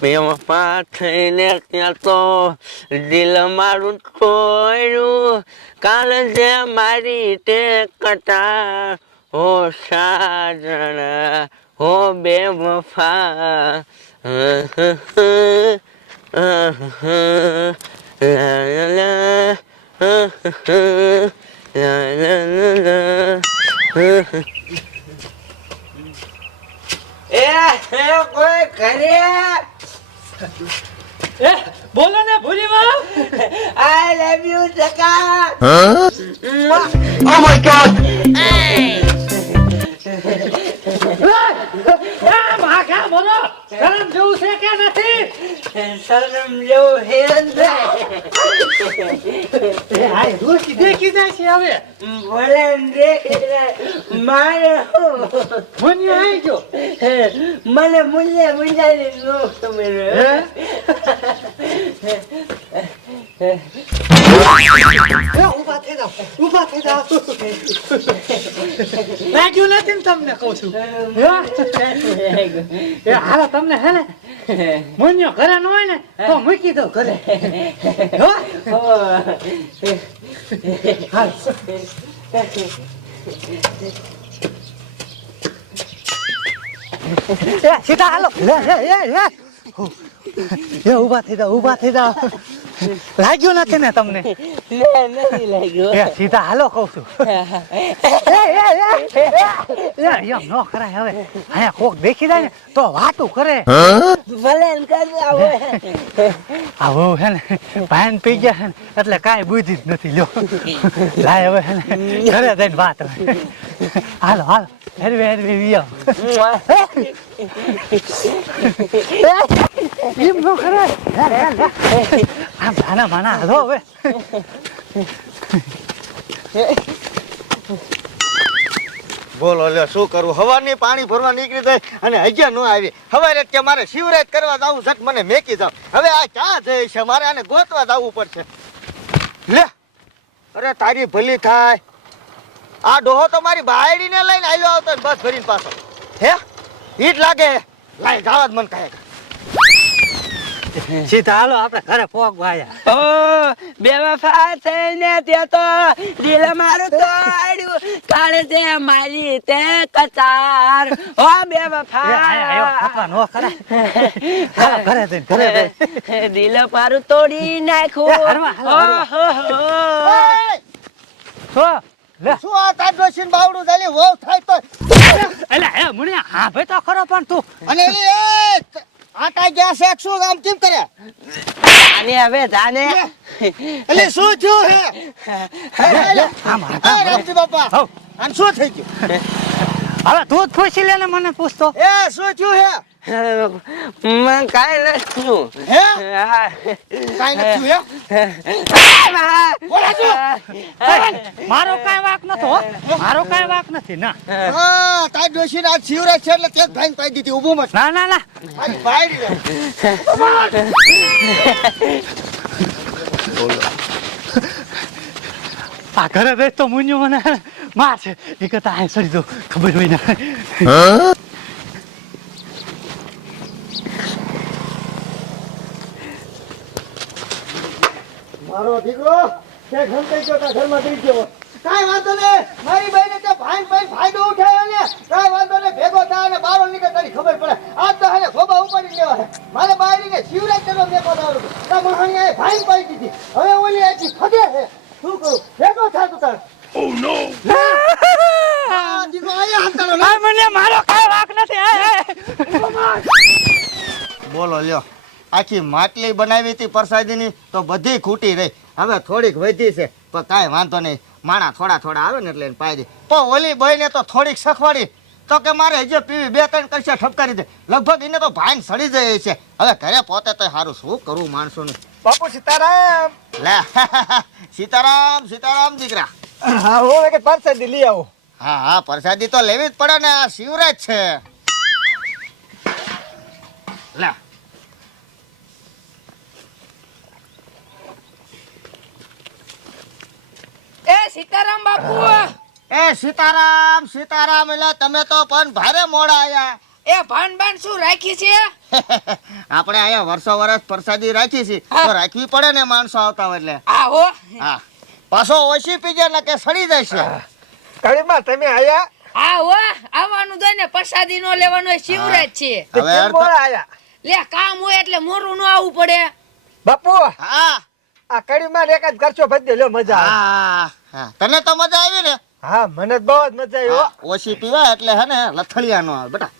બેવફા થઈને ક્યાં તો દિલ મારું ખોયું કાલ જે મારી તે કટા હો સાજણા હો બે વફા લા લા હે કોઈ ઘરે એ બોલો ને ભૂલી માં આઈ લવ યુ સકા માખા બોલો. શરમ જેવું છે કે નથી? શરમ જેવું હે ને એ હાય રૂસી જાય છે હવે? ભલે દેખે મારે હું. આવી ગયો. મને મૂલ્ય મૂલ્યાની નો સમજ હે? ઊભા થઈ જાઓ ઊભા થઈ જાઓ. લાગ્યું નથી ને તમને કહું છું? હાલો તમને હે ને? મુન્યો ઘરે ન હોય ને તો મૂકી દો ઘરે. હો? હાલ સીધા હાલો. એ ઊભા થઈ જાઓ ઊભા થઈ જાઓ. લાગ્યું નથી ને તમને? સીધા હાલો કહું છું એમ ન કરાય હવે અહીંયા કોક દેખી જાય ને તો વાતું કરે ભલે ને કરતા હોય આ વહુ હે ને ભાન પી ગયા છે ને એટલે કાંઈ બુદ્ધિ જ નથી લ્યો લાય હવે હે ને ઘરે જઈને વાત હવે હાલો હાલો હેરવે હેરવે વિયો એમ ન કરાય. આમ નાના માના હાલો હવે બોલો લે શું કરું? હવાની પાણી ભરવા નીકળી જાય અને હજી ન આવી. હવારે કે મારે શિવરાજ કરવા જવું છે મને મેકી જાવ? હવે આ ક્યાં જઈ છે? મારે આને ગોતવા જવું પડશે. લે, અરે તારી ભલી થાય. આ ડોહો તો મારી બાયડીને લઈને આવ્યો આવતો બસ ભરીને પાછો. હે? ઈટ લાગે. લાય, જવા જ મન કહે સીધા હાલો આપણે ઘરે પોક ભાયા ઓ બેવફા થઈને તે તો દિલ મારું તોડ્યું. કાળે તે મારી તે કચાર ઓ બેવફા નો કરે ઘરે જઈને ઘરે દિલ મારું તોડી નાખું નાખ્યું. ઓહો. હો. લે. શું આ તાર બાવડું વહુ થાય તો એલા એ મુનિયા હા ભાઈ તો ખરો પણ તું. અને એ આટા ગયા છે શું આમ કેમ કરે? અને હવે જાને. એટલે શું થયું હે? રામજી બાપા. આને શું થઈ ગયું? હવે તું જ પૂછી લે ને મને પૂછતો. એ શું થયું હે? મને કાંઈ નથી. હે હા. કાંઈ નથી હે બોલા છું. મારો કાંઈ વાક નતો હો. મારો કાંઈ વાક નથી ના હા તાર ડોશી ના શિવરાજ છે એટલે તે જ ભાઈને પાઈ દીધી ઊભું મત ના ના ના મારી બાયડી લે. આ ઘરે બેસ તો મુન્યો મને માર છે એ કરતા આ સડી દો ખબર હોય ને મારો દીકરો તે ઘર કઈ ગયો તા ઘરમાં દઈ ગયો. કાંઈ વાંધો ને મારી બહેને તે ભાઈ ભાઈ ફાયદો ઉઠાયો ને. કાંઈ વાંધો ને ભેગો થાય અને બારો નીકળે તારી ખબર પડે. આજ તો હે ખોબા ઉપાડી લેવા હે. મારે બાયડીને શિવરાજ તેનો મેકો દાવડો તા મહાણીએ ભાઈ પાઈ દીધી. હવે ઓલી આજી ખગે છે શું કરું ભેગો થા તું તાર. હા દીકરો આયા લે. મને મારો કઈ વાક નથી આ, આ. બોલો લ્યો. આખી માટલી બનાવી હતી પ્રસાદીની તો બધી ખૂટી રહી. હવે થોડીક વધી છે પણ કાંઈ વાંધો નહીં. માણા થોડા થોડા આવે ને એટલે એને પાઈ દે. પણ ઓલી ભાઈને તો થોડીક સખવાડી. તો કે મારે હજી પીવી બે ત્રણ કરશે ઠપકારી દે. લગભગ એને તો ભાઈને સડી જાય છે. હવે ઘરે પોતે તો સારું શું કરવું માણસોનું? બાપુ સીતારામ! લે સીતારામ સીતારામ દીકરા. હા હું કે પરસાદી લઈ આવો. હા હા પ્રસાદી તો લેવી જ પડે ને આ શિવરાજ છે. લે. સીતારામ બાપુ. એ સીતારામ સીતારામ એટલે તમે તો પણ ભારે મોડા આયા. એ ભાન ભાન શું રાખી છે? આપણે અહીંયા વર્ષો વર્ષ પ્રસાદી રાખી છે. તો રાખવી પડે ને માણસો આવતા હોય એટલે. આ હો. હા. પાછો ઓછી પીજે ને કે સડી જશે કડીમાં તમે આયા? હા હો. આવવાનું જોઈને ને પ્રસાદી નો લેવાનો હોય શિવરાજ છે. હવે આયા? લે કામ હોય એટલે મોરું નો આવવું પડે. બાપુ હા. આ કડીમાં એક જ ખર્ચો ભજ દે લ્યો મજા હા. હા. તને તો મજા આવી ને? હા મને બહુ જ મજા આવી હો. ઓછી પીવા એટલે હે ને લથળિયા નો આવે બેટા.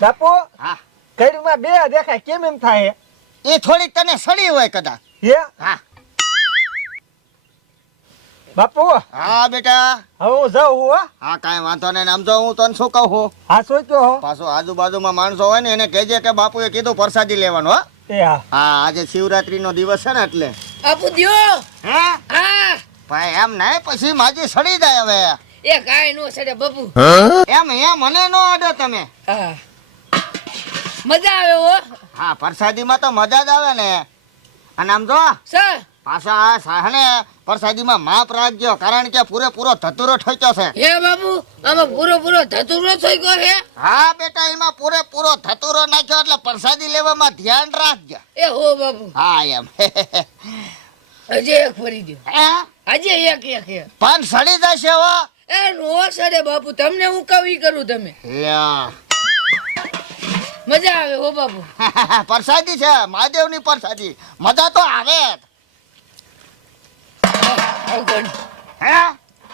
બાપુ હા. કડીમાં બે દેખાય કેમ એમ થાય એ? થોડીક તને સડી હોય કદાચ. હે? હા. બાપુ. હા બેટા. હવે હું જાઉં હું હા. કાંઈ વાંધો નહીં આમ તો હું તને શું કહું છું? હા શું હો પાછો આજુબાજુમાં માણસો હોય ને એને કહેજે કે બાપુએ કીધું પ્રસાદી લેવાનું હો. હા. હા આજે શિવરાત્રી નો દિવસ છે ને એટલે. બાપુ દિયો. હા? ભાઈ એમ નહીં પછી માજી સડી જાય હવે. એ કાંઈ નો સડે બબુ. એમ એ મને નો અડે તમે. મજા આવે હો. હા પ્રસાદીમાં તો મજા જ આવે ને. અને આમ જો સર. પાછા આ સાહને પ્રસાદીમાં માપ રાખજો કારણ કે પૂરેપૂરો ધતુરો ઠોક્યો છે. હે બાબુ આમાં પૂરો પૂરો ધતુરો થઈ ગયો હે? હા બેટા એમાં પૂરેપૂરો ધતુરો નાખ્યો એટલે પ્રસાદી લેવામાં ધ્યાન રાખજો. એ હો બાબુ. હા એમ. હજી એક ફરી દો હે? હજી એક એક એક. પણ સડી જશે હો. એ નો સડે બાપુ તમને હું કવી કરું તમે. લ્યા. મજા આવે હો બાપુ. પ્રસાદી છે મહાદેવની પ્રસાદી. મજા તો આવે. હે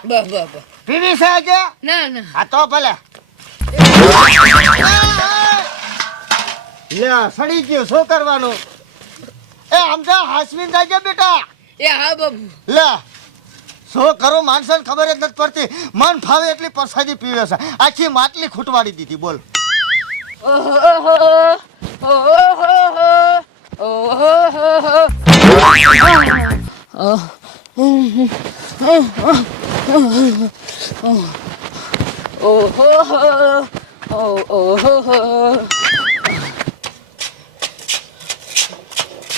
બસ બસ બસ. પીવી છે આજે? ના તો ભલે. લે સડી ગયું શું કરવાનું? એ સમજા હાસવીન જાય બેટા. એ હા બાપુ. લે શું કરો માણસોને ખબર જ નથી પડતી મન ફાવે એટલી પ્રસાદી પીવે છે આખી માટલી ખૂટવાડી દીધી બોલ ઓહો ઓહો ઓહો ઓહો ઓહો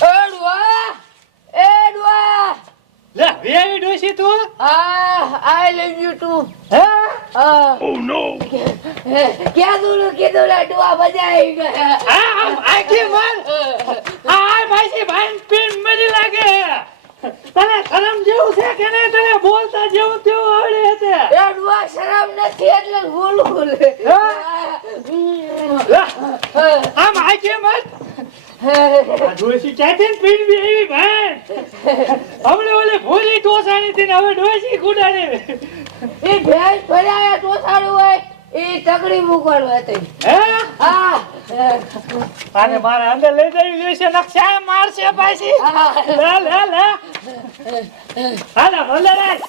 એડવા એડવા લે છે તું? આઈ લવ યુ ટુ ઓ નો ક્યાં દૂર કીધું લાડુ આ મજા આવી ગયા. આખી મન? આ ભાઈ ભાઈ પીન મરી લાગે. તને શરમ જેવું છે કે નહીં? તને બોલતા જેવું તેવું આવડે છે. એ ડુઆ શરમ નથી એટલે ભૂલ ભૂલ ah. આમ આખી મત ડોશી ક્યાંથી પીન બી આવી ભાઈ? હમણે ઓલે ભૂરી ટોસાણી થી હવે ડોસી કુડાડે એ ભેંસ ભર્યા ટોસાણું હોય એ તકડી મૂકવાનું હતી હે? હા. આને મારે અંદર લઈ જવી જોઈશે નકશા મારશે પાછી. લે લે લે. હાલા ભલે રાજ